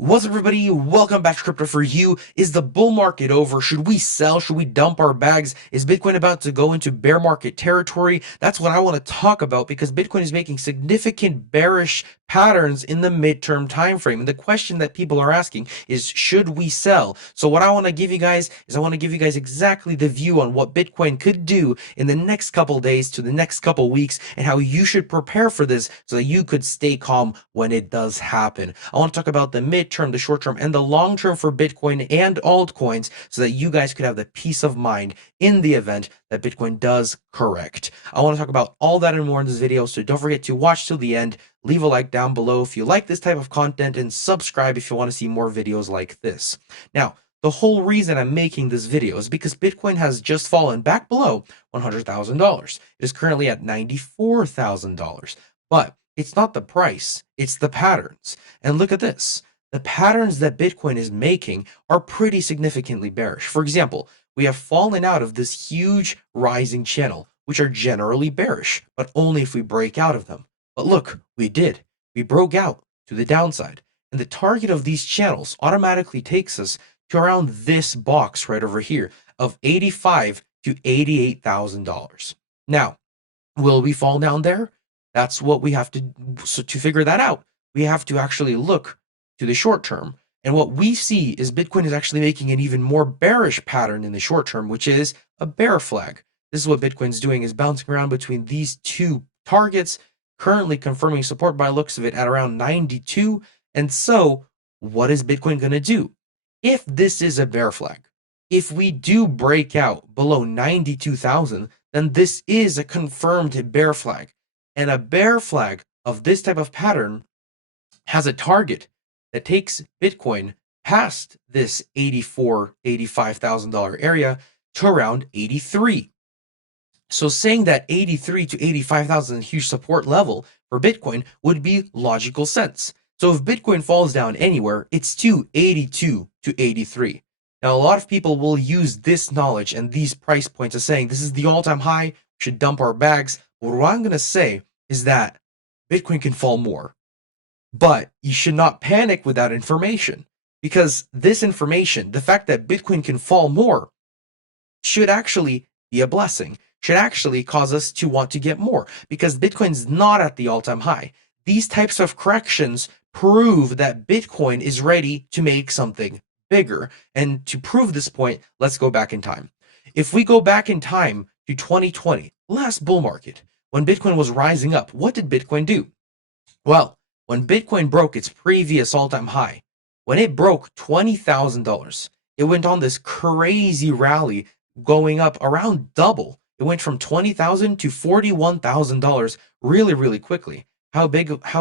What's up, everybody? Welcome back to Crypto for You. Is the bull market over? Should we sell? Should we dump our bags? Is Bitcoin about to go into bear market territory? That's what I want to talk about because Bitcoin is making significant bearish patterns in the midterm time frame. And the question that people are asking is, should we sell? So what I want to give you guys is I want to give you guys exactly the view on what Bitcoin could do in the next couple days to the next couple weeks and how you should prepare for this so that you could stay calm when it does happen. I want to talk about the midterm, the short term, and the long term for Bitcoin and altcoins so that you guys could have the peace of mind in the event that Bitcoin does correct. I want to talk about all that and more in this video, so don't forget to watch till the end. Leave a like down below if you like this type of content and subscribe if you want to see more videos like this. Now, the whole reason I'm making this video is because Bitcoin has just fallen back below $100,000. It is currently at $94,000. But it's not the price, it's the patterns. And look at this. The patterns that Bitcoin is making are pretty significantly bearish. For example, we have fallen out of this huge rising channel, which are generally bearish, but only if we break out of them. But look, we did. We broke out to the downside. And the target of these channels automatically takes us to around this box right over here of $85,000 to $88,000. Now, will we fall down there? That's what we have to, so to figure that out, we have to actually look to the short term. And what we see is Bitcoin is actually making an even more bearish pattern in the short term, which is a bear flag. This is what Bitcoin's doing, is bouncing around between these two targets, currently confirming support by looks of it at around 92. And so what is Bitcoin going to do? If this is a bear flag, if we do break out below 92,000, then this is a confirmed bear flag. And a bear flag of this type of pattern has a target that takes Bitcoin past this $84,000, $85,000 area to around 83. So saying that 83 to 85,000 huge support level for Bitcoin would be logical sense. So if Bitcoin falls down anywhere, it's to 82 to 83. Now, a lot of people will use this knowledge and these price points as saying this is the all-time high, we should dump our bags. But what I'm going to say is that Bitcoin can fall more. But you should not panic with that information, because this information, the fact that Bitcoin can fall more, should actually be a blessing, should actually cause us to want to get more, because Bitcoin's not at the all-time high. These types of corrections prove that Bitcoin is ready to make something bigger. And to prove this point, let's go back in time. If we go back in time to 2020, last bull market, when Bitcoin was rising up, what did Bitcoin do? Well, when Bitcoin broke its previous all-time high, when it broke $20,000, it went on this crazy rally going up around double. It went from $20,000 to $41,000 really, really quickly. How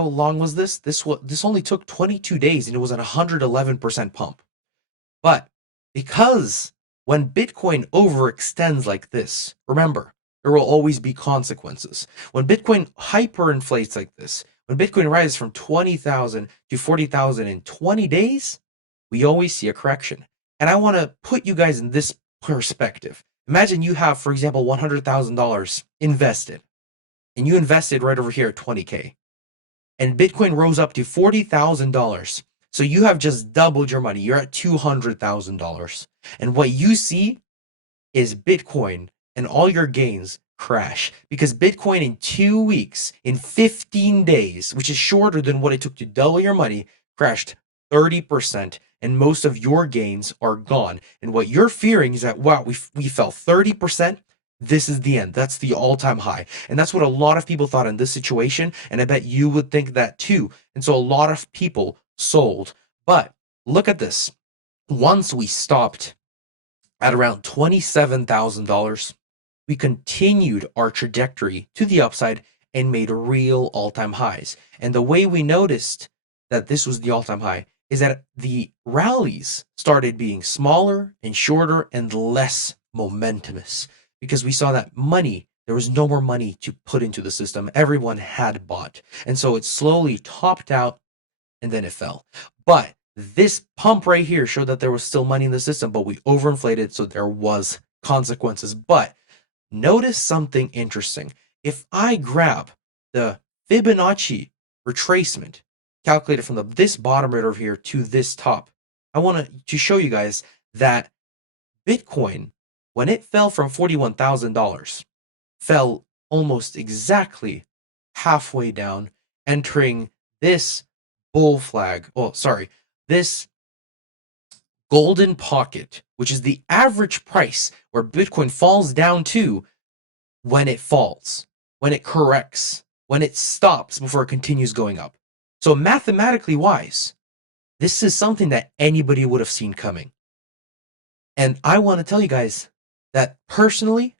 long was this? This only took 22 days and it was at 111% pump. But because when Bitcoin overextends like this, remember, there will always be consequences. When Bitcoin hyperinflates like this, when Bitcoin rises from 20,000 to 40,000 in 20 days, we always see a correction. And I want to put you guys in this perspective. Imagine you have, for example, $100,000 invested, and you invested right over here at 20K, and Bitcoin rose up to $40,000. So you have just doubled your money. You're at $200,000. And what you see is Bitcoin and all your gains crash, because Bitcoin in 2 weeks, in 15 days, which is shorter than what it took to double your money, crashed 30%, and most of your gains are gone. And what you're fearing is that, wow, we fell 30%. This is the end. That's the all-time high. And that's what a lot of people thought in this situation. And I bet you would think that too. And so a lot of people sold. But look at this. Once we stopped at around $27,000, we continued our trajectory to the upside and made real all-time highs. And the way we noticed that this was the all-time high is that the rallies started being smaller and shorter and less momentumous, because we saw that there was no more money to put into the system. Everyone had bought. And so it slowly topped out and then it fell. But this pump right here showed that there was still money in the system, but we overinflated, so there was consequences. But notice something interesting. If I grab the Fibonacci retracement calculate it from this bottom right over here to this top, I want to show you guys that Bitcoin, when it fell from $41,000, fell almost exactly halfway down, entering this bull flag. Oh, sorry, this golden pocket, which is the average price where Bitcoin falls down to when it falls, when it corrects, when it stops before it continues going up. So mathematically wise, this is something that anybody would have seen coming. And I want to tell you guys that personally,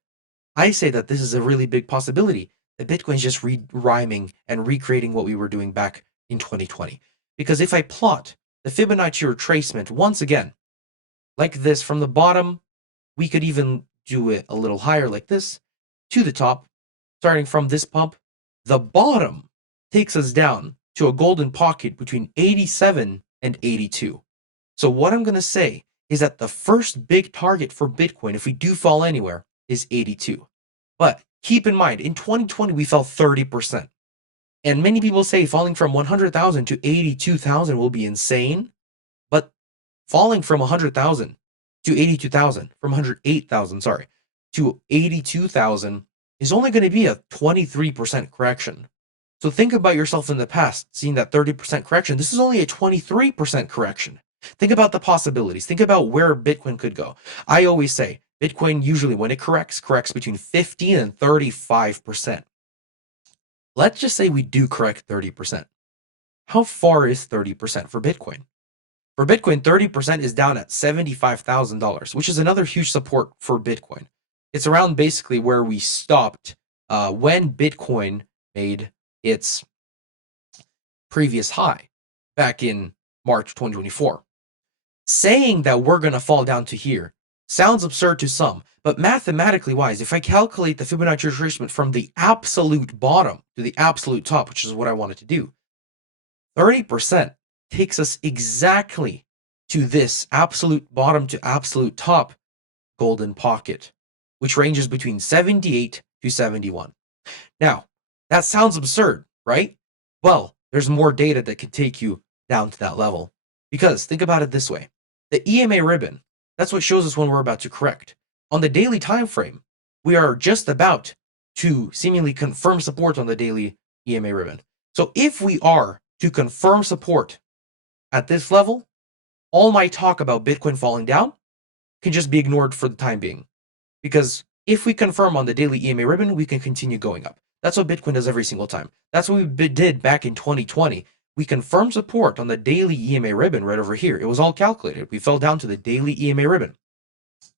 I say that this is a really big possibility that Bitcoin's just rhyming and recreating what we were doing back in 2020. Because if I plot the Fibonacci retracement once again, like this from the bottom, we could even do it a little higher like this, to the top, starting from this pump, the bottom takes us down to a golden pocket between 87 and 82. So what I'm going to say is that the first big target for Bitcoin, if we do fall anywhere, is 82. But keep in mind, in 2020, we fell 30%. And many people say falling from 100,000 to 82,000 will be insane. But falling from 100,000 to 82,000, from 108,000, sorry, to 82,000 is only going to be a 23% correction. So think about yourself in the past, seeing that 30% correction. This is only a 23% correction. Think about the possibilities. Think about where Bitcoin could go. I always say Bitcoin usually, when it corrects between 15 and 35%. Let's just say we do correct 30%. How far is 30% for Bitcoin? For Bitcoin, 30% is down at $75,000, which is another huge support for Bitcoin. It's around basically where we stopped when Bitcoin made its previous high back in March 2024. Saying that we're going to fall down to here sounds absurd to some, but mathematically wise, if I calculate the Fibonacci retracement from the absolute bottom to the absolute top, which is what I wanted to do, 30% takes us exactly to this absolute bottom to absolute top golden pocket, which ranges between 78 to 71. Now, that sounds absurd, right? Well, there's more data that can take you down to that level. Because think about it this way. The EMA ribbon, that's what shows us when we're about to correct. On the daily time frame, we are just about to seemingly confirm support on the daily EMA ribbon. So if we are to confirm support at this level, all my talk about Bitcoin falling down can just be ignored for the time being. Because if we confirm on the daily EMA ribbon, we can continue going up. That's what Bitcoin does every single time. That's what we did back in 2020. We confirmed support on the daily EMA ribbon right over here. It was all calculated. We fell down to the daily EMA ribbon.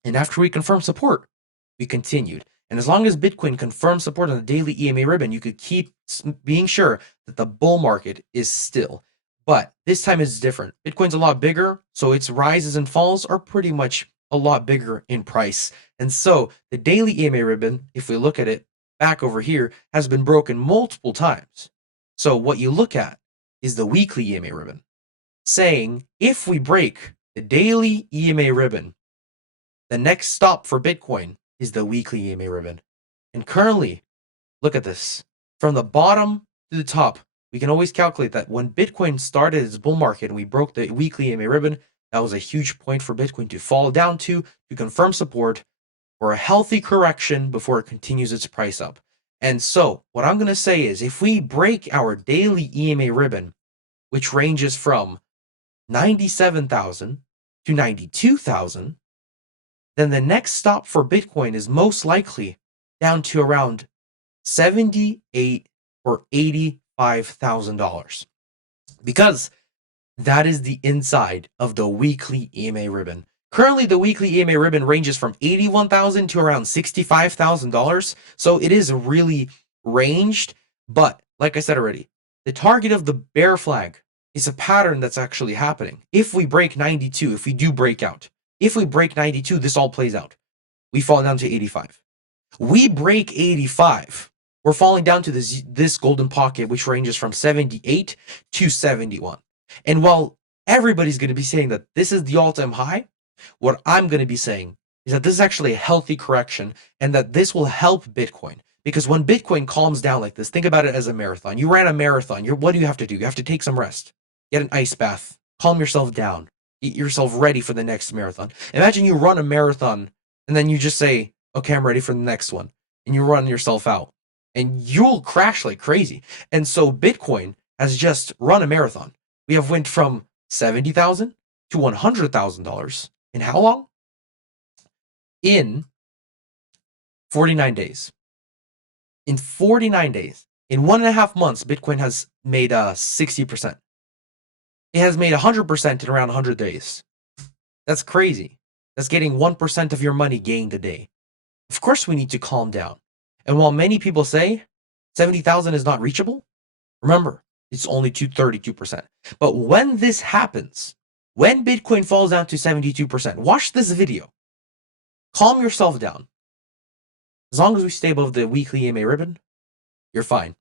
And after we confirmed support, we continued. And as long as Bitcoin confirms support on the daily EMA ribbon, you could keep being sure that the bull market is still. But this time it's different. Bitcoin's a lot bigger, so its rises and falls are pretty much a lot bigger in price. And so the daily EMA ribbon, if we look at it back over here, has been broken multiple times. So what you look at is the weekly EMA ribbon, saying if we break the daily EMA ribbon, the next stop for Bitcoin is the weekly EMA ribbon. And currently, look at this. From the bottom to the top, we can always calculate that when Bitcoin started its bull market and we broke the weekly EMA ribbon, that was a huge point for Bitcoin to fall down to confirm support for a healthy correction before it continues its price up. And so what I'm going to say is if we break our daily EMA ribbon, which ranges from 97,000 to 92,000, then the next stop for Bitcoin is most likely down to around $78,000 or $85,000, because that is the inside of the weekly EMA ribbon. Currently, the weekly EMA ribbon ranges from $81,000 to around $65,000, so it is really ranged. But like I said already, the target of the bear flag is a pattern that's actually happening. If we break 92, if we do break out, if we break 92, this all plays out. We fall down to 85. We break 85. We're falling down to this golden pocket, which ranges from 78 to 71. And while everybody's going to be saying that this is the all-time high, what I'm going to be saying is that this is actually a healthy correction and that this will help Bitcoin. Because when Bitcoin calms down like this, think about it as a marathon. You ran a marathon. What do you have to do? You have to take some rest, get an ice bath, calm yourself down, get yourself ready for the next marathon. Imagine you run a marathon and then you just say, okay, I'm ready for the next one. And you run yourself out and you'll crash like crazy. And so Bitcoin has just run a marathon. We have went from $70,000 to $100,000 in how long? In 49 days. In 49 days, in 1.5 months, Bitcoin has made 60%. It has made 100% in around 100 days. That's crazy. That's getting 1% of your money gained a day. Of course, we need to calm down. And while many people say 70,000 is not reachable, remember, it's only to 32%. But when this happens, when Bitcoin falls down to 72%, watch this video. Calm yourself down. As long as we stay above the weekly EMA ribbon, you're fine.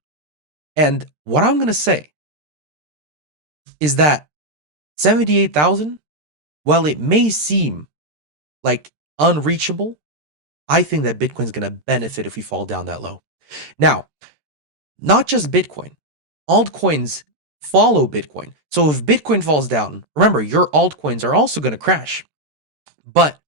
And what I'm going to say is that 78,000, while it may seem like unreachable, I think that Bitcoin's going to benefit if we fall down that low. Now, not just Bitcoin, altcoins follow Bitcoin. So if Bitcoin falls down, remember, your altcoins are also going to crash. But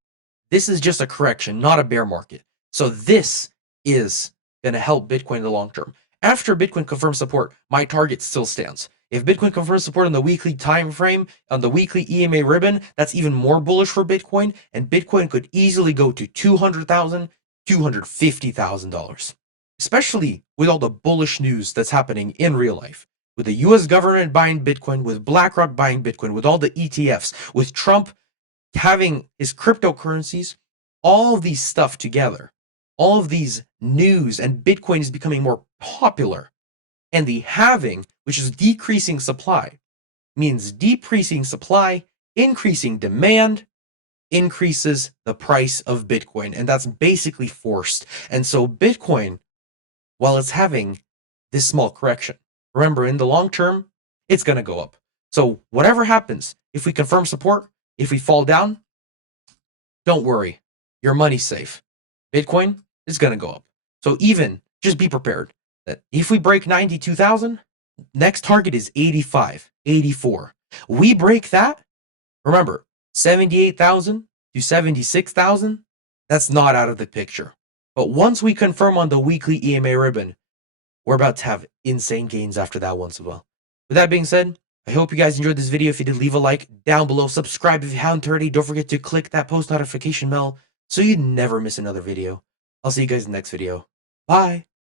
this is just a correction, not a bear market. So this is going to help Bitcoin in the long term. After Bitcoin confirms support, my target still stands. If Bitcoin confirms support on the weekly time frame, on the weekly EMA ribbon, that's even more bullish for Bitcoin, and Bitcoin could easily go to $200,000, $250,000, especially with all the bullish news that's happening in real life. With the US government buying Bitcoin, with BlackRock buying Bitcoin, with all the ETFs, with Trump having his cryptocurrencies, all of these stuff together, all of these news, and Bitcoin is becoming more popular. And the halving, which is decreasing supply, means decreasing supply, increasing demand, increases the price of Bitcoin. And that's basically forced. And so Bitcoin, while it's having this small correction, remember, in the long term, it's going to go up. So whatever happens, if we confirm support, if we fall down, don't worry, your money's safe. Bitcoin is going to go up. So even just be prepared that if we break 92,000, next target is 85, 84. We break that, remember, 78,000 to 76,000, that's not out of the picture. But once we confirm on the weekly EMA ribbon, we're about to have insane gains after that once as well. With that being said, I hope you guys enjoyed this video. If you did, leave a like down below. Subscribe if you haven't already. Don't forget to click that post notification bell so you never miss another video. I'll see you guys in the next video. Bye.